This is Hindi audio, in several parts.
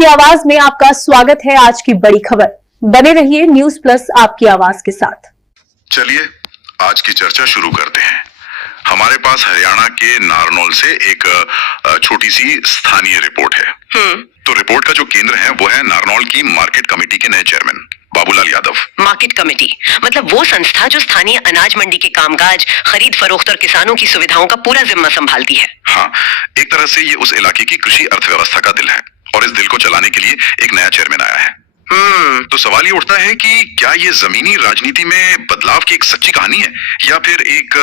आपकी आवाज में आपका स्वागत है। आज की बड़ी खबर, बने रहिए न्यूज प्लस आपकी आवाज के साथ। चलिए आज की चर्चा शुरू करते हैं। हमारे पास हरियाणा के नारनौल से एक छोटी सी स्थानीय रिपोर्ट है। तो रिपोर्ट का जो केंद्र है वो है नारनौल की मार्केट कमेटी के नए chairman Babulal Yadav. Market committee मतलब वो संस्था जो स्थानीय अनाज मंडी के कामकाज, खरीद फरोख्त और किसानों की सुविधाओं का पूरा जिम्मा संभालती है। हाँ, एक तरह से ये उस इलाके की कृषि अर्थव्यवस्था का दिल है और इस दिल को चलाने के लिए एक नया चेयरमैन आया है। तो सवाल ये उठता है कि क्या ये जमीनी राजनीति में बदलाव की एक सच्ची कहानी है या फिर एक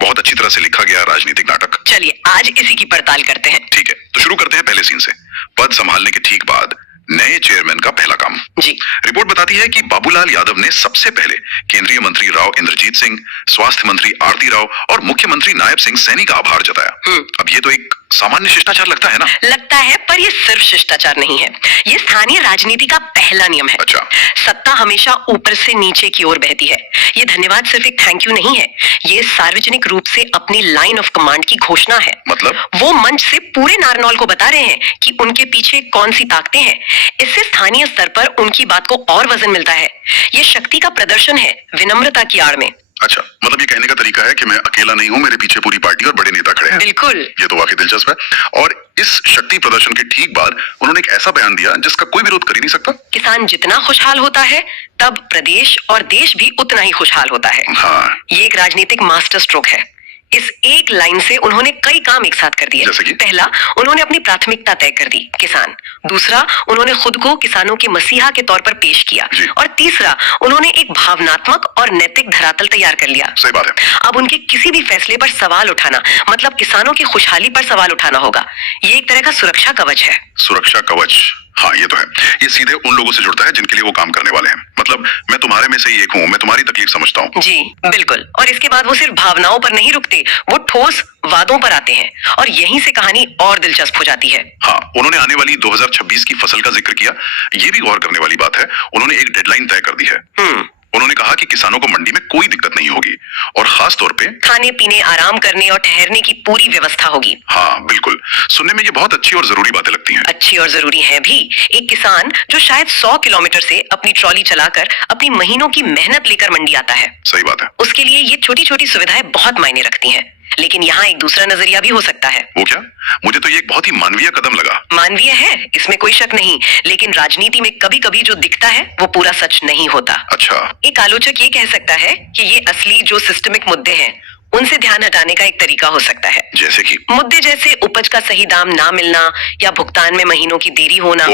बहुत अच्छी तरह से लिखा गया राजनीतिक नाटक। चलिए आज इसी की पड़ताल करते हैं। ठीक है, तो शुरू करते हैं पहले सीन से। पद संभालने के ठीक बाद नए चेयरमैन का पहला काम जी। रिपोर्ट बताती है कि बाबूलाल यादव ने सबसे पहले केंद्रीय मंत्री राव इंद्रजीत सिंह, स्वास्थ्य मंत्री आरती राव और मुख्यमंत्री नायब सिंह सैनी का आभार जताया। अब ये तो एक सामान्य शिष्टाचार लगता है ना? लगता है, पर ये सिर्फ शिष्टाचार नहीं है, ये स्थानीय राजनीति का पहला नियम है। अच्छा। सत्ता हमेशा ऊपर से नीचे की ओर बहती है। ये धन्यवाद सिर्फ एक थैंक यू नहीं है, ये सार्वजनिक रूप से अपनी लाइन ऑफ कमांड की घोषणा है। मतलब वो मंच से पूरे नारनौल को बता रहे हैं कि उनके पीछे कौन सी ताकतें हैं। इससे स्थानीय स्तर पर उनकी बात को और वजन मिलता है। ये शक्ति का प्रदर्शन है, विनम्रता की आड़ में। अच्छा, मतलब ये कहने का तरीका है कि मैं अकेला नहीं हूँ, मेरे पीछे पूरी पार्टी और बड़े नेता खड़े हैं। बिल्कुल। ये तो वाकई दिलचस्प है। और इस शक्ति प्रदर्शन के ठीक बाद उन्होंने एक ऐसा बयान दिया जिसका कोई विरोध कर ही नहीं सकता। किसान जितना खुशहाल होता है तब प्रदेश और देश भी उतना ही खुशहाल होता है। हाँ। ये एक राजनीतिक मास्टर स्ट्रोक है। इस एक लाइन से उन्होंने कई काम एक साथ कर दिए। जैसे कि? पहला, उन्होंने अपनी प्राथमिकता तय कर दी, किसान। दूसरा, उन्होंने खुद को किसानों के मसीहा के तौर पर पेश किया। और तीसरा, उन्होंने एक भावनात्मक और नैतिक धरातल तैयार कर लिया। सही बात है। अब उनके किसी भी फैसले पर सवाल उठाना मतलब किसानों की खुशहाली पर सवाल उठाना होगा। ये एक तरह का सुरक्षा कवच है। सुरक्षा कवच, हाँ ये तो है। ये सीधे उन लोगों से जुड़ता है जिनके लिए वो काम करने वाले हैं। मतलब मैं तुम्हारे में से ही एक हूँ, मैं तुम्हारी तकलीफ समझता हूँ। जी बिल्कुल। और इसके बाद वो सिर्फ भावनाओं पर नहीं रुकते, वो ठोस वादों पर आते हैं और यहीं से कहानी और दिलचस्प हो जाती है। हाँ, उन्होंने आने वाली 2026 की फसल का जिक्र किया। ये भी गौर करने वाली बात है, उन्होंने एक डेडलाइन तय कर दी है। उन्होंने कहा कि किसानों को मंडी में कोई दिक्कत नहीं होगी और खास तौर पे खाने पीने, आराम करने और ठहरने की पूरी व्यवस्था होगी। हाँ बिल्कुल, सुनने में ये बहुत अच्छी और जरूरी बातें लगती हैं। अच्छी और जरूरी है भी। एक किसान जो शायद 100 किलोमीटर से अपनी ट्रॉली चलाकर अपनी महीनों की मेहनत लेकर मंडी आता है, सही बात है, उसके लिए ये छोटी छोटी सुविधाएं बहुत मायने रखती हैं। लेकिन यहाँ एक दूसरा नजरिया भी हो सकता है। वो क्या? मुझे तो ये एक बहुत ही मानवीय कदम लगा। मानवीय है, इसमें कोई शक नहीं, लेकिन राजनीति में कभी कभी जो दिखता है वो पूरा सच नहीं होता। अच्छा। एक आलोचक ये कह सकता है कि ये असली जो सिस्टमिक मुद्दे हैं उनसे ध्यान हटाने का एक तरीका हो सकता है। जैसे कि मुद्दे जैसे उपज का सही दाम ना मिलना या भुगतान में महीनों की देरी होना।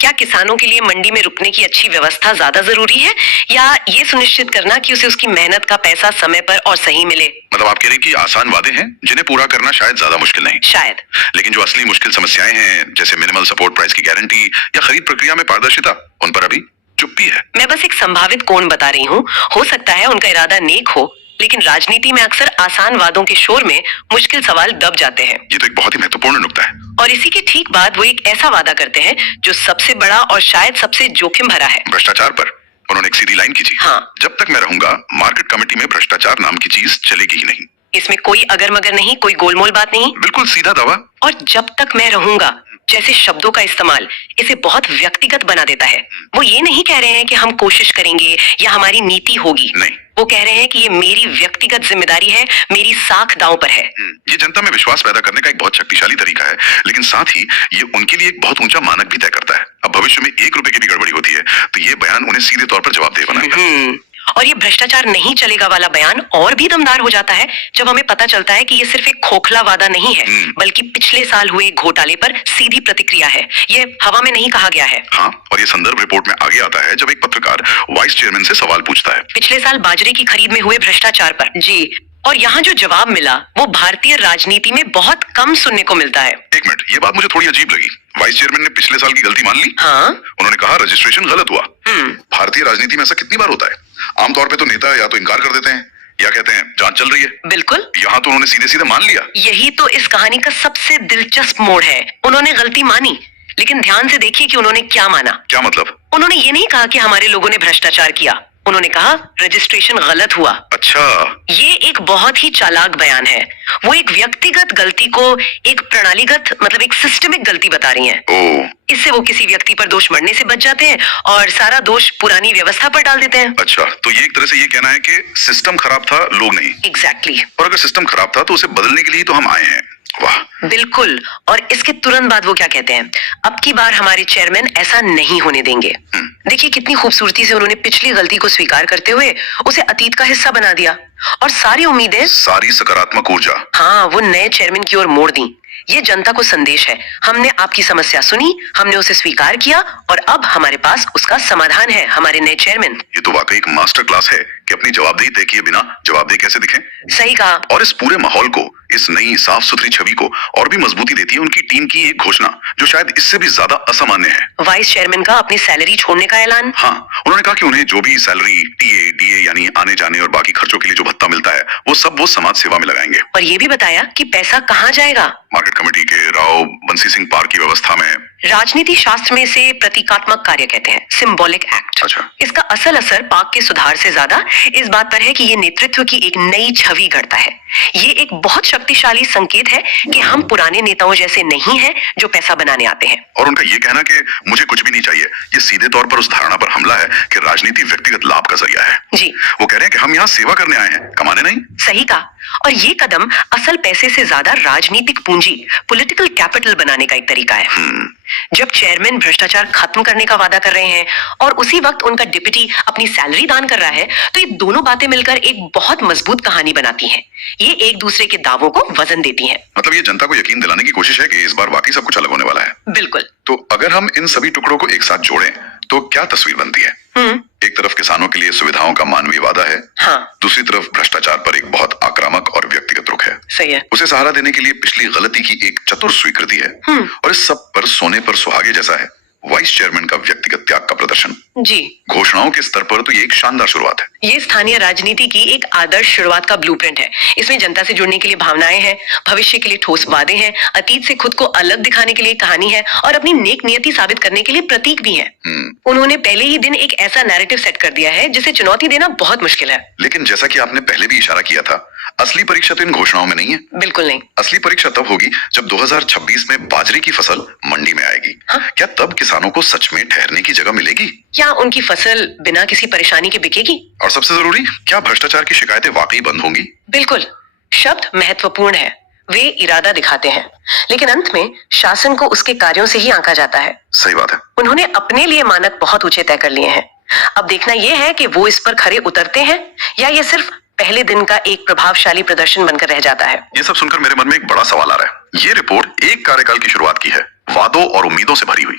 क्या किसानों के लिए मंडी में रुकने की अच्छी व्यवस्था ज्यादा जरूरी है या ये सुनिश्चित करना कि उसे उसकी मेहनत का पैसा समय पर और सही मिले? मतलब आप कह रहे हैं कि आसान वादे हैं जिन्हें पूरा करना शायद ज्यादा मुश्किल नहीं। शायद। लेकिन जो असली मुश्किल समस्याएं हैं, जैसे मिनिमल सपोर्ट प्राइस की गारंटी या खरीद प्रक्रिया में पारदर्शिता, उन पर अभी चुप्पी है। मैं बस एक संभावित कोण बता रही हूँ। हो सकता है उनका इरादा नेक हो, लेकिन राजनीति में अक्सर आसान वादों के शोर में मुश्किल सवाल दब जाते हैं। ये तो एक बहुत ही महत्वपूर्ण नुक्ता है। और इसी के ठीक बाद वो एक ऐसा वादा करते हैं जो सबसे बड़ा और शायद सबसे जोखिम भरा है। भ्रष्टाचार पर उन्होंने एक सीधी लाइन खींची। हाँ। जब तक मैं रहूंगा मार्केट कमेटी में भ्रष्टाचार नाम की चीज चलेगी ही नहीं। इसमें कोई अगर मगर नहीं, कोई गोलमोल बात नहीं, बिल्कुल सीधा दावा। और जब तक मैं रहूंगा जैसे शब्दों का इस्तेमाल इसे बहुत व्यक्तिगत बना देता है। वो ये नहीं कह रहे हैं कि हम कोशिश करेंगे या हमारी नीति होगी। नहीं, वो कह रहे हैं कि ये मेरी व्यक्तिगत जिम्मेदारी है, मेरी साख दांव पर है। ये जनता में विश्वास पैदा करने का एक बहुत शक्तिशाली तरीका है, लेकिन साथ ही ये उनके लिए एक बहुत ऊंचा मानक भी तय करता है। अब भविष्य में 1 रुपए की भी गड़बड़ी होती है तो ये बयान उन्हें सीधे तौर पर जवाबदेह बनाएगा। और ये भ्रष्टाचार नहीं चलेगा वाला बयान और भी दमदार हो जाता है जब हमें पता चलता है कि ये सिर्फ एक खोखला वादा नहीं है, बल्कि पिछले साल हुए घोटाले पर सीधी प्रतिक्रिया है। ये हवा में नहीं कहा गया है। हाँ, और ये संदर्भ रिपोर्ट में आगे आता है जब एक पत्रकार वाइस चेयरमैन से सवाल पूछता है पिछले साल बाजरे की खरीद में हुए भ्रष्टाचार पर। जी। और यहाँ जो जवाब मिला वो भारतीय राजनीति में बहुत कम सुनने को मिलता है। एक मिनट, ये बात मुझे थोड़ी अजीब लगी। वाइस चेयरमैन ने पिछले साल की गलती मान ली। हाँ? उन्होंने कहा रजिस्ट्रेशन गलत हुआ। भारतीय राजनीति में ऐसा कितनी बार होता है? आमतौर पे तो नेता या तो इनकार कर देते हैं या कहते हैं जांच चल रही है। बिल्कुल। यहाँ तो उन्होंने सीधे सीधे मान लिया। यही तो इस कहानी का सबसे दिलचस्प मोड़ है। उन्होंने गलती मानी, लेकिन ध्यान से देखिए कि उन्होंने क्या माना। क्या मतलब? उन्होंने ये नहीं कहा कि हमारे लोगों ने भ्रष्टाचार किया। उन्होंने कहा रजिस्ट्रेशन गलत हुआ। अच्छा, ये एक बहुत ही चालाक बयान है। वो एक व्यक्तिगत गलती को एक प्रणालीगत मतलब एक सिस्टमिक गलती बता रही हैं। ओ, इससे वो किसी व्यक्ति पर दोष मढ़ने से बच जाते हैं और सारा दोष पुरानी व्यवस्था पर डाल देते हैं। अच्छा, तो ये एक तरह से ये कहना है कि सिस्टम खराब था, लोग नहीं। एग्जैक्टली। और अगर सिस्टम खराब था तो उसे बदलने के लिए तो हम आए हैं। वाह, बिल्कुल। और इसके तुरंत बाद वो क्या कहते हैं, अब की बार हमारे चेयरमैन ऐसा नहीं होने देंगे। देखिए कितनी खूबसूरती से उन्होंने पिछली गलती को स्वीकार करते हुए उसे अतीत का हिस्सा बना दिया और सारी उम्मीदें, सारी सकारात्मक ऊर्जा, हाँ, वो नए चेयरमैन की ओर मोड़ दी। ये जनता को संदेश है, हमने आपकी समस्या सुनी, हमने उसे स्वीकार किया और अब हमारे पास उसका समाधान है। हमारे नए चेयरमैन। ये तो वाकई एक मास्टर क्लास है कि अपनी जवाबदेही तय किए बिना जवाबदेही कैसे दिखें। सही कहा। और इस पूरे माहौल को, इस नई साफ सुथरी छवि को और भी मजबूती देती है उनकी टीम की एक घोषणा जो शायद इससे भी ज्यादा असामान्य है। वाइस चेयरमैन का अपनी सैलरी छोड़ने का ऐलान। हाँ, उन्होंने कहा कि उन्हें जो भी सैलरी, टीए, डीए यानी आने जाने और बाकी खर्चों के लिए जो भत्ता मिलता है वो सब वो समाज सेवा में लगाएंगे। और ये भी बताया कि पैसा कहाँ जाएगा। मार्केट कमेटी के राव बंसी सिंह पार्क की व्यवस्था में। राजनीति शास्त्र में से प्रतीकात्मक कार्य कहते हैं, सिंबॉलिक एक्ट। अच्छा। इसका असल असर पाक के सुधार से ज्यादा इस बात पर है कि ये नेतृत्व की एक नई छवि गढ़ता है। ये एक बहुत शक्तिशाली संकेत है कि हम पुराने नेताओं जैसे नहीं हैं जो पैसा बनाने आते हैं। और उनका ये कहना कि मुझे कुछ भी नहीं चाहिए, ये सीधे तौर पर उस धारणा पर हमला है कि राजनीति व्यक्तिगत लाभ का जरिया है। जी। वो कह रहे हैं कि हम यहाँ सेवा करने आए हैं, कमाने नहीं। सही कहा। और ये कदम असल पैसे से ज्यादा राजनीतिक पूंजी, पॉलिटिकल कैपिटल बनाने का एक तरीका है। जब चेयरमैन भ्रष्टाचार खत्म करने का वादा कर रहे हैं और उसी वक्त उनका डिप्टी अपनी सैलरी दान कर रहा है, तो ये दोनों बातें मिलकर एक बहुत मजबूत कहानी बनाती हैं। ये एक दूसरे के दावों को वजन देती हैं। मतलब ये जनता को यकीन दिलाने की कोशिश है कि इस बार वाकई सब कुछ अलग होने वाला है। बिल्कुल। तो अगर हम इन सभी टुकड़ों को एक साथ जोड़ें तो क्या तस्वीर बनती है? एक तरफ किसानों के लिए सुविधाओं का मानवीय वादा है, हाँ। दूसरी तरफ भ्रष्टाचार पर एक बहुत आक्रामक और व्यक्तिगत रुख है। सही है। उसे सहारा देने के लिए पिछली गलती की एक चतुर स्वीकृति है और इस सब पर सोने पर सुहागे जैसा है वाइस चेयरमैन का व्यक्तिगत त्याग का प्रदर्शन। जी। घोषणाओं के स्तर पर तो ये एक शानदार शुरुआत है। ये स्थानीय राजनीति की एक आदर्श शुरुआत का ब्लूप्रिंट है। इसमें जनता से जुड़ने के लिए भावनाएं हैं, भविष्य के लिए ठोस वादे हैं, अतीत से खुद को अलग दिखाने के लिए कहानी है और अपनी नेक नियति साबित करने के लिए प्रतीक भी है। उन्होंने पहले ही दिन एक ऐसा नैरेटिव सेट कर दिया है जिसे चुनौती देना बहुत मुश्किल है। लेकिन जैसा कि आपने पहले भी इशारा किया था, असली परीक्षा तो इन घोषणाओं में नहीं है। बिल्कुल नहीं। असली परीक्षा तब होगी जब 2026 में बाजरे की फसल मंडी में आएगी। हाँ? क्या तब किसानों को सच में ठहरने की जगह मिलेगी? क्या उनकी फसल बिना किसी परेशानी के बिकेगी? और सबसे जरूरी, क्या भ्रष्टाचार की शिकायतें वाकई बंद होंगी? बिल्कुल। शब्द महत्वपूर्ण है, वे इरादा दिखाते हैं, लेकिन अंत में शासन को उसके कार्यों से ही आंका जाता है। सही बात है। उन्होंने अपने लिए मानक बहुत ऊंचे तय कर लिए हैं। अब देखना यह है कि वो इस पर खरे उतरते हैं या ये सिर्फ पहले दिन का एक प्रभावशाली प्रदर्शन बनकर रह जाता है। ये सब सुनकर मेरे मन में एक बड़ा सवाल आ रहा है। ये रिपोर्ट एक कार्यकाल की शुरुआत की है, वादों और उम्मीदों से भरी हुई।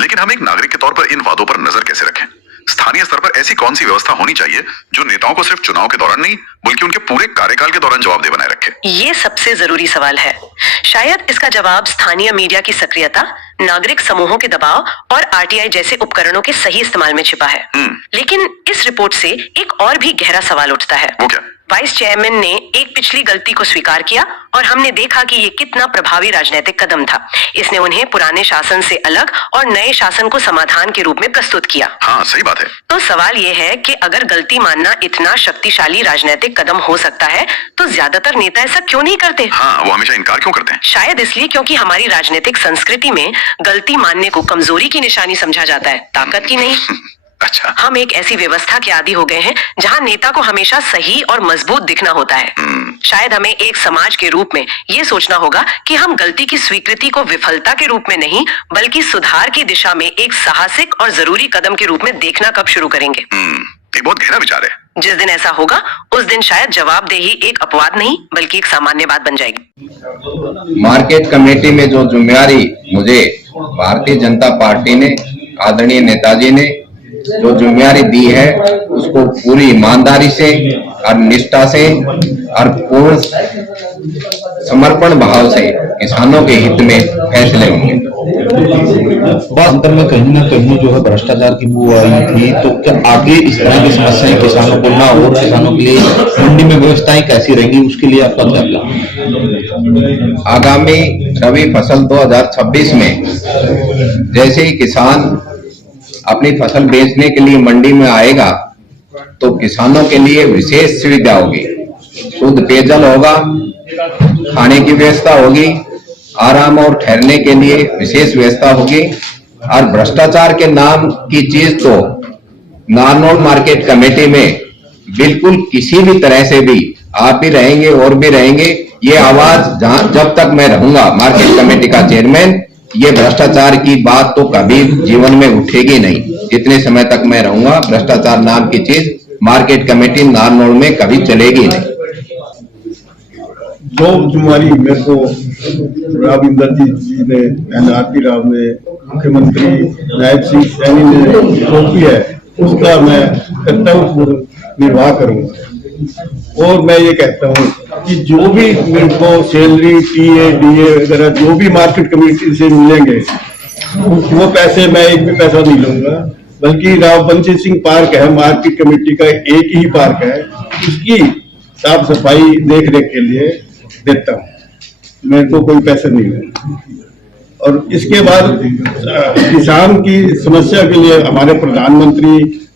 लेकिन हम एक नागरिक के तौर पर इन वादों पर नजर कैसे रखें? स्थानीय स्तर पर ऐसी कौन सी व्यवस्था होनी चाहिए जो नेताओं को सिर्फ चुनाव के दौरान नहीं बल्कि उनके पूरे कार्यकाल के दौरान जवाबदेह बनाए रखे? ये सबसे जरूरी सवाल है। शायद इसका जवाब स्थानीय मीडिया की सक्रियता, नागरिक समूहों के दबाव और आरटीआई जैसे उपकरणों के सही इस्तेमाल में छिपा है। लेकिन इस रिपोर्ट से एक और भी गहरा सवाल उठता है। वो क्या? वाइस चेयरमैन ने एक पिछली गलती को स्वीकार किया और हमने देखा कि ये कितना प्रभावी राजनीतिक कदम था। इसने उन्हें पुराने शासन से अलग और नए शासन को समाधान के रूप में प्रस्तुत किया। हाँ, सही बात है। तो सवाल ये है कि अगर गलती मानना इतना शक्तिशाली राजनीतिक कदम हो सकता है तो ज्यादातर नेता ऐसा क्यों नहीं करते? हाँ, वो हमेशा इनकार क्यों करते हैं? शायद इसलिए क्योंकि हमारी राजनीतिक संस्कृति में गलती मानने को कमजोरी की निशानी समझा जाता है, ताकत की नहीं। अच्छा। हम एक ऐसी व्यवस्था के आदी हो गए हैं जहां नेता को हमेशा सही और मजबूत दिखना होता है। शायद हमें एक समाज के रूप में ये सोचना होगा कि हम गलती की स्वीकृति को विफलता के रूप में नहीं बल्कि सुधार की दिशा में एक साहसिक और जरूरी कदम के रूप में देखना कब शुरू करेंगे। एक बहुत गहरा विचार है। जिस दिन ऐसा होगा उस दिन शायद जवाबदेही एक अपवाद नहीं बल्कि एक सामान्य बात बन जाएगी। मार्केट कमेटी में जो जिम्मेदारी मुझे भारतीय जनता पार्टी ने, आदरणीय नेताजी ने जो जिम्मेदारी दी है उसको पूरी ईमानदारी से और निष्ठा से और पूर्ण समर्पण भाव से किसानों के हित में फैसले होंगे। अंतर में कहीं ना कहीं जो है भ्रष्टाचार की बू आई थी, तो क्या आगे इस तरह की समस्याएं किसानों को ना हो और किसानों के लिए मंडी में व्यवस्थाएं कैसी रहेंगी, उसके लिए आपका क्या प्लान? आगामी रबी फसल 2026 में जैसे ही किसान अपनी फसल बेचने के लिए मंडी में आएगा तो किसानों के लिए विशेष सुविधा होगी, शुद्ध पेयजल होगा, खाने की व्यवस्था होगी, आराम और ठहरने के लिए विशेष व्यवस्था होगी। और भ्रष्टाचार के नाम की चीज तो नारनौल मार्केट कमेटी में बिल्कुल किसी भी तरह से भी आप भी रहेंगे और भी रहेंगे, ये आवाज जब तक मैं रहूंगा मार्केट कमेटी का चेयरमैन, ये भ्रष्टाचार की बात तो कभी जीवन में उठेगी नहीं। जितने समय तक मैं रहूंगा भ्रष्टाचार नाम की चीज मार्केट कमेटी नारनौल में कभी चलेगी नहीं। जो जिम्मेवारी मेरे को राव इंद्रजीत जी ने, एनआरपी राव ने, मुख्यमंत्री नायब सिंह सैनी ने सौंपी है, उसका मैं कर्तव्य निर्वाह करूंगा। और मैं ये कहता हूँ कि जो भी मेरे को सैलरी, टीए, डीए वगैरह जो भी मार्केट कमेटी से मिलेंगे, वो पैसे मैं एक भी पैसा नहीं लूंगा, बल्कि राव बंसी सिंह पार्क है मार्केट कमेटी का एक ही पार्क है, उसकी साफ सफाई देख रेख के लिए देता हूँ, मेरे को कोई पैसे नहीं है। और इसके बाद किसान की समस्या के लिए हमारे प्रधानमंत्री,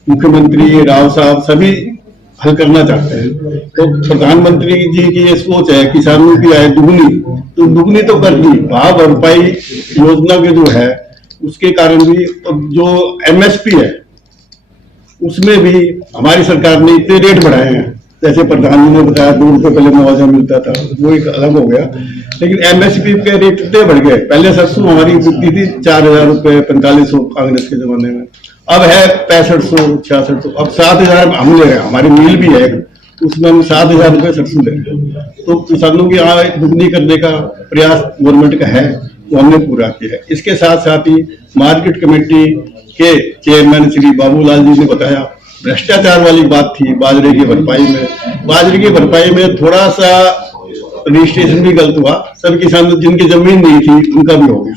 मुख्यमंत्री, राव साहब सभी हल करना चाहते हैं। तो प्रधानमंत्री जी की ये सोच है किसानों की आय दुगनी, तो दुगनी तो कर दी, भाव भरपाई योजना के जो है उसके कारण भी, और जो एमएसपी है उसमें भी हमारी सरकार ने इतने रेट बढ़ाए हैं। जैसे प्रधानमंत्री ने बताया 2 रुपए पहले मुआवजा मिलता था, वो एक अलग हो गया, लेकिन एमएसपी के रेट इतने बढ़ गए। पहले सरसों हमारी बिकती थी 4,000 रुपए, 4500 कांग्रेस के जमाने में, अब है 6500, 6600, अब 7,000 हम ले रहे हैं। हमारी मिल भी है, उसमें हम 7,000 रुपए सरसों ले रहे हैं। तो किसानों की आय दुगनी करने का प्रयास गवर्नमेंट का है, वो हमने पूरा किया है। इसके साथ साथ ही मार्केट कमेटी के चेयरमैन श्री बाबूलाल जी ने बताया, भ्रष्टाचार वाली बात थी बाजरे की भरपाई में। बाजरे की भरपाई में थोड़ा सा रजिस्ट्रेशन भी गलत हुआ, सब किसान जिनकी जमीन नहीं थी उनका भी हो गया,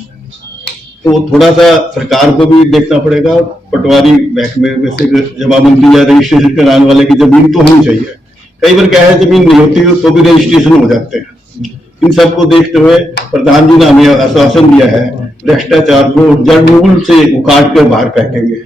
तो थोड़ा सा सरकार को भी देखना पड़ेगा। पटवारी महकमे में से जमाबंदी या रजिस्ट्रेशन कराने वाले की जमीन तो होनी चाहिए। कई बार क्या है, जमीन नहीं होती तो भी रजिस्ट्रेशन हो जाते हैं। इन सबको देखते हुए प्रधान जी ने हमें आश्वासन दिया है, भ्रष्टाचार को जड़ मूल से उखाड़ कर बाहर फेंकेंगे।